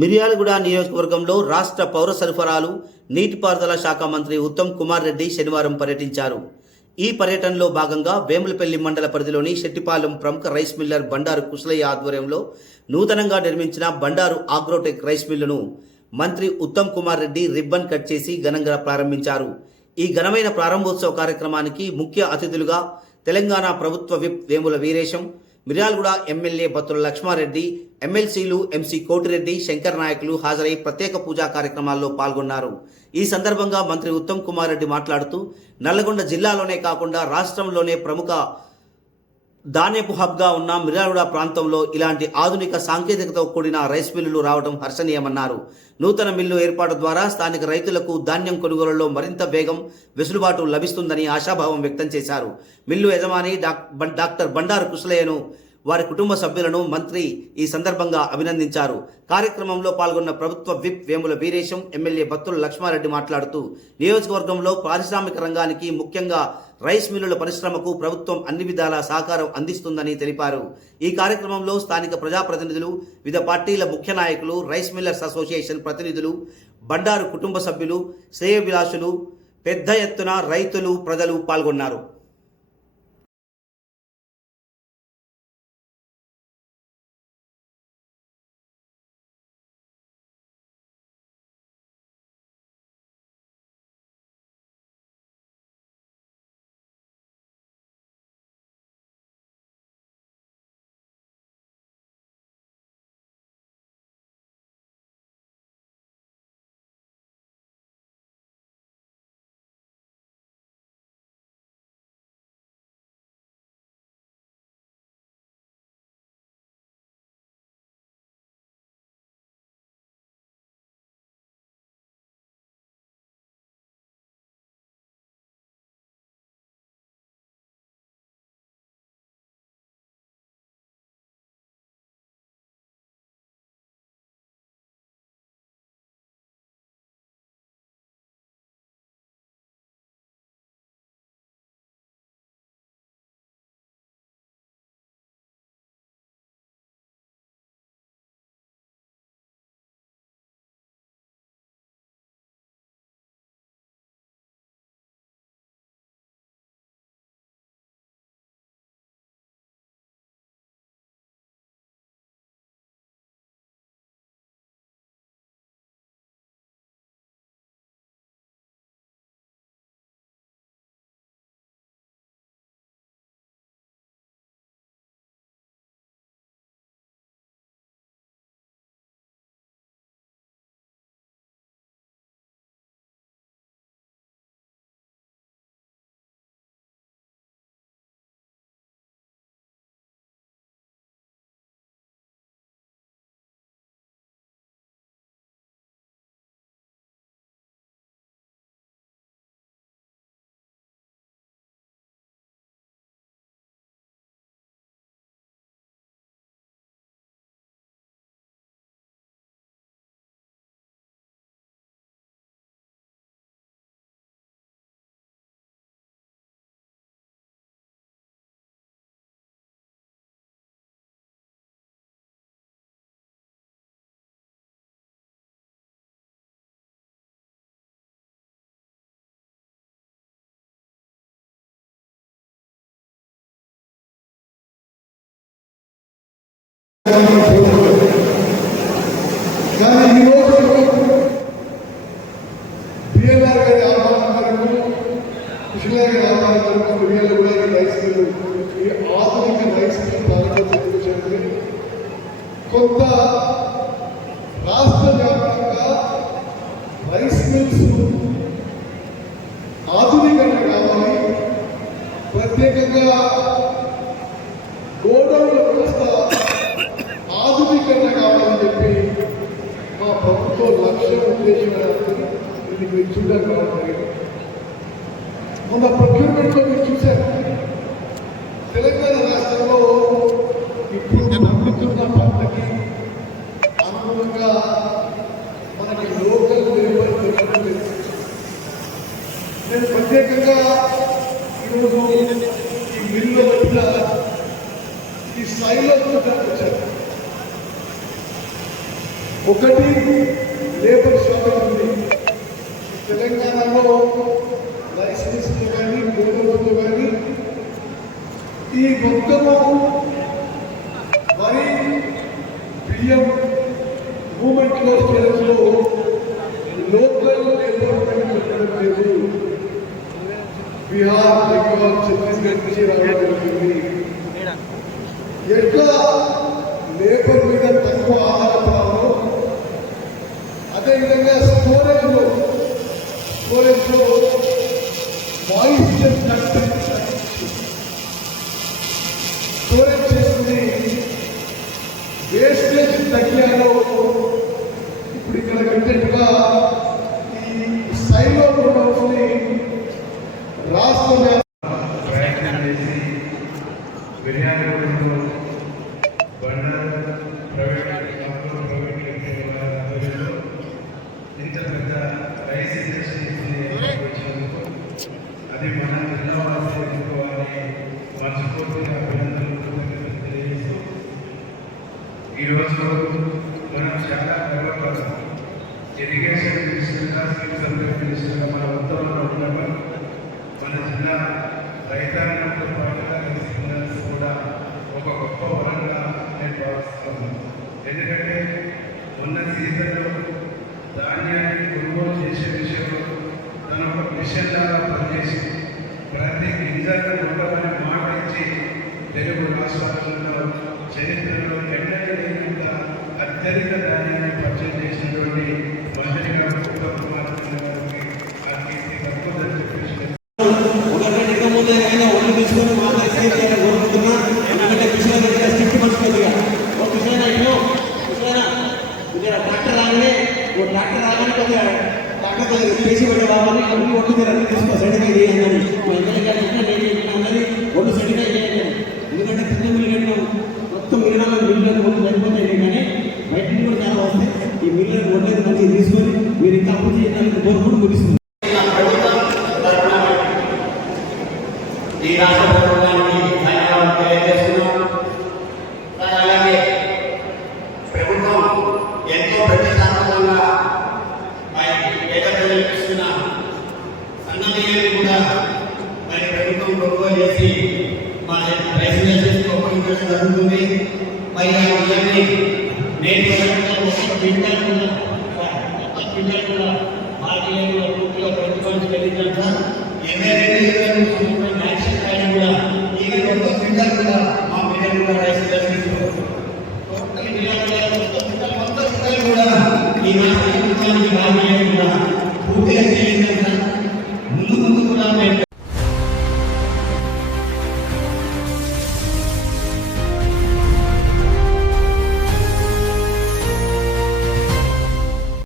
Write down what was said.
మిర్యాలగూడ నియోజకవర్గంలో రాష్ట్ర పౌర సరఫరాలు నీటిపారుదల శాఖ మంత్రి ఉత్తమ్ కుమార్ రెడ్డి శనివారం పర్యటించారు. ఈ పర్యటనలో భాగంగా వేములపల్లి మండల పరిధిలోని శెట్టిపాలెం ప్రముఖ రైస్ మిల్లర్ బండారు కుశలయ్య ఆధ్వర్యంలో నూతనంగా నిర్మించిన బండారు ఆగ్రోటెక్ రైస్ మిల్లును మంత్రి ఉత్తమ్ కుమార్ రెడ్డి రిబ్బన్ కట్ చేసి ఘనంగా ప్రారంభించారు. ఈ ఘనమైన ప్రారంభోత్సవ కార్యక్రమానికి ముఖ్య అతిథులుగా తెలంగాణ ప్రభుత్వ విప్ వేముల వీరేశం, మిర్యాలగూడ ఎమ్మెల్యే బత్తుల లక్ష్మారెడ్డి, ఎమ్మెల్సీలు ఎంసీ కోటిరెడ్డి, శంకర్ నాయకులు హాజరై ప్రత్యేక పూజా కార్యక్రమాల్లో పాల్గొన్నారు. ఈ సందర్భంగా మంత్రి ఉత్తమ్ కుమార్ రెడ్డి మాట్లాడుతూ నల్లగొండ జిల్లాలోనే కాకుండా రాష్ట్రంలోనే ప్రముఖ ధాన్యపు హబ్గా ఉన్న మిర్యాలగూడ ప్రాంతంలో ఇలాంటి ఆధునిక సాంకేతికతతో కూడిన రైస్ మిల్లులు రావడం హర్షణీయమన్నారు. నూతన మిల్లు ఏర్పాటు ద్వారా స్థానిక రైతులకు ధాన్యం కొనుగోలులో మరింత వేగం, వెసులుబాటు లభిస్తుందని ఆశాభావం వ్యక్తం చేశారు. మిల్లు యజమాని డాక్టర్ బండారు కుశలయ్యను, వారి కుటుంబ సభ్యులను మంత్రి ఈ సందర్భంగా అభినందించారు. కార్యక్రమంలో పాల్గొన్న ప్రభుత్వ విప్ వేముల వీరేశం, ఎమ్మెల్యే బత్తుల లక్ష్మారెడ్డి మాట్లాడుతూ నియోజకవర్గంలో పారిశ్రామిక రంగానికి ముఖ్యంగా రైస్ మిల్లుల పరిశ్రమకు ప్రభుత్వం అన్ని విధాల సహకారం అందిస్తుందని తెలిపారు. ఈ కార్యక్రమంలో స్థానిక ప్రజాప్రతినిధులు, వివిధ పార్టీల ముఖ్య నాయకులు, రైస్ మిల్లర్స్ అసోసియేషన్ ప్రతినిధులు, బండారు కుటుంబ సభ్యులు, శ్రేయోభిలాషులు, పెద్ద ఎత్తున రైతులు, ప్రజలు పాల్గొన్నారు. కానీ ఈరోజు బిఎల్ఆర్ గారి ఆహ్వానం కృష్ణయ్య గారి ఆహ్వానం మిర్యాలగూడ రైస్ మిల్లు, ఈ ఆధునిక రైస్ మిల్లు ప్రారంభించే కొంత రాష్ట్ర వ్యాప్తంగా రైస్ మిల్స్ ఆధునికరణ కావాలి, ప్రత్యేకంగా గోడౌన్ల వ్యవస్థ ఆధునీకరణ కావాలని చెప్పి మా ప్రభుత్వం లక్ష్యం ఉద్దేశంగా ఇది మీరు చూడాలి. మొన్న ప్రొక్యూర్మెంట్లో మీరు చూశారు, తెలంగాణ రాష్ట్రంలో ఇప్పుడు పండుతున్న పంటకి అనుగుణంగా మనకి లోకల్ డెలివరీ. నేను ప్రత్యేకంగా ఈరోజు ఈ మిల్లు వచ్చిన ఈ స్థాయిలో వచ్చారు. ఒకటి లేబర్ షార్టేజ్ ఉంది. తెలంగాణలో రైస్ మిల్స్లు కానీ గోధుమలు కానీ ఈ మొత్తము వరి బియ్యం మూమెంట్లో స్టేజ్లో లోకల్ లేబర్ పెట్టడం లేదు. బీహార్, బెంగాల్, ఛత్తీస్గఢ్ నుంచి రావడం జరిగింది. ఎట్లా లేబర్ మీద తక్కువ ఆధారపడాలో అదేవిధంగా స్టోరేజ్లో మాయిశ్చర్ కంటెంట్ స్టోరేజ్ చేసుకుని వేస్టేజ్ తగ్గాలో ఇప్పుడు ఇక్కడ కంటెంట్గా ఈ సైలో ప్రొడక్ట్స్ని రాష్ట్ర ప్రయత్నం చేసి వినియోగంలో బండారు ప్రైవేట్ ఆధ్వర్యంలో ఇంత పెద్ద రైస్ ఇండస్ట్రీ వచ్చినందుకు అది మన జిల్లావాసులకు వారి మనస్ఫూర్తిగా అభినందనలు తెలియజేస్తూ ఈరోజు మనం చాలా గర్వపడతాం. ఇరిగేషన్ మినిస్టర్గా, సివిల్ సప్లై మినిస్టర్గా మన ఉత్తమంలో ఉన్నప్పుడు మన జిల్లా రైతాంగంతో పాటుగా రైతు కూడా ఒక గొప్ప వరంగా నేను భావిస్తున్నాను. ఎందుకంటే ఉన్న సీజన్లో ధాన్యాన్ని కొనుగోలు చేసే విషయంలో తన ఒక మిషన్ లాగా పనిచేసి ప్రతి గింజలను ఉండమని మాట ఇచ్చి తెలుగు రాష్ట్రాలలో చరిత్రలో ఎన్నడూ లేనంత అత్యధిక ధాన్యాన్ని పర్చేజ్ చేసినటువంటి మంత్రి గారు ఉత్తమ్ కుమార్ గారికి ఆ కీర్తి తక్కువదని చెప్పేసి ఒళ్ళు తీసుకొని మాట్లాడుతున్నా. ఎందుకంటే కృష్ణ స్ట్రిక్ట్ మర్చిపోతుందిగా ఓ కృష్ణ ట్రాక్టర్ రాగానే కొద్దిగా ట్రాక్టర్ చేసి పెట్టే బాబాని అన్ని ఒళ్ళు మీరు అన్ని తీసుకో సర్టిఫై చేయాలని మా అందరి ఒళ్ళు సర్టిఫై చేయాలి. ఎందుకంటే కింద మిల్లు కట్టినాం మొత్తం మిల్లులకు ఒళ్ళు సరిపోతాయి. కానీ బయట కూడా చాలా వస్తాయి. ఈ మిల్లులకు ఒళ్ళేది మంచిగా తీసుకొని మీరు ఇంకా అప్పు చేయడానికి కోరుకుంటూ ముగిస్తుంది. ఈ రాష్ట్ర ప్రభుత్వానికి ధన్యవాదాలు తెలియజేస్తున్నాం. అలాగే ప్రభుత్వం ఎంతో ప్రతిష్టాత్మకంగా ఏకీకరిస్తున్న సన్నబియ్యాన్ని కూడా మరి ప్రభుత్వం కొనుగోలు చేసి మా రైస్ మిల్లర్స్కి ఒప్పగించడం జరుగుతుంది. మరి ఆ బియ్యాన్ని నేటి ఒక్క క్వింటాల్ కూడా మార్కెట్లో పూర్తిగా ప్రభుత్వానికి చెల్లించాలి సార్. 82 యాక్షన్ ప్లాన్ కూడా ఈ ఒక్క క్వింటాల్ కూడా మా పిల్లలు రైస్ మిల్లర్స్కి మొత్తం కూడా ఈ రాష్ట్ర ప్రభుత్వానికి బాధ్యత కూడా పూర్తిగా చెల్లించాలి.